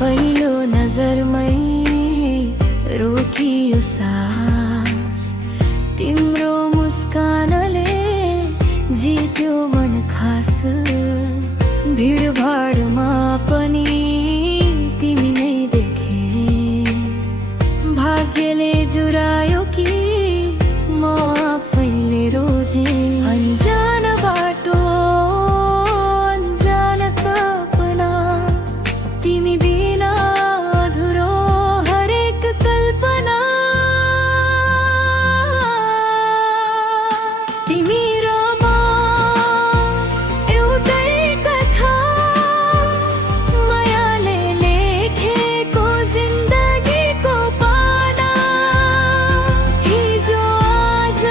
पहिलो नजरमै रोकियो सास, तिम्रो मुस्कानले जित्यो मन खास। भिडभाडमा पनि तिमी नै देखे, भाग्यले जुरायो कि म आफैले रोजे। अन्जान बाटो अन्जान सपना, तिमी बिना अधुरो हरेक कल्पना। तिमी र म एउटै कथा, मायाले लेखेको जिन्दगीको पाना। हिजो आज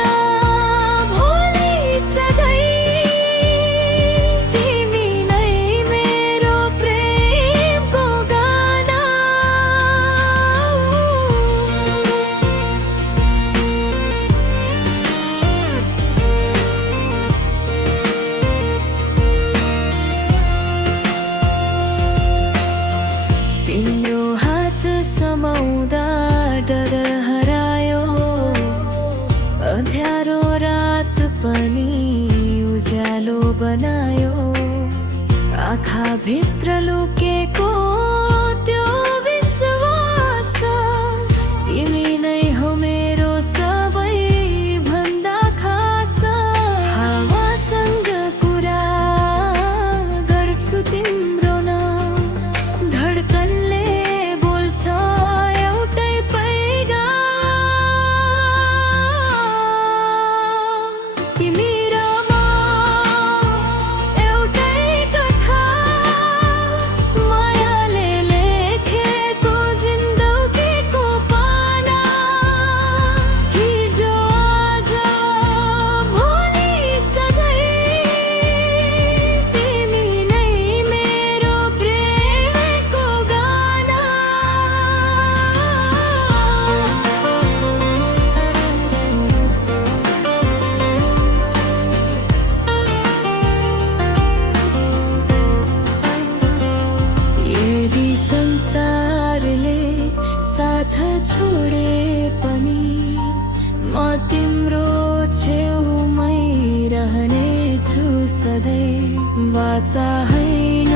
भोलि सधैँ तिमी नै मेरो प्रेमको गाना। तिम्रो हात समाउँदा डर हरायो, अँध्यारो रात पनि उज्यालो बनायो। आँखा भित्र लुकेको त्यो विश्वास, तिमी नै हो मेरो सबै भन्दा खास। हावासँग कुरा गर्छु तिम्रो नाम, धडकनले बोल्छ एउटै पैगाम। तिमी र म एउटै कथा, मायाले लेखेको जिन्दगीको पाना। हिजो आज भोलि सधैँ तिमी नै मेरो प्रेमको गाना। यदि संसारले साथ छोडे पनि म तिम्रो छेउमै रहनेछु सधैँ। वाचा होइन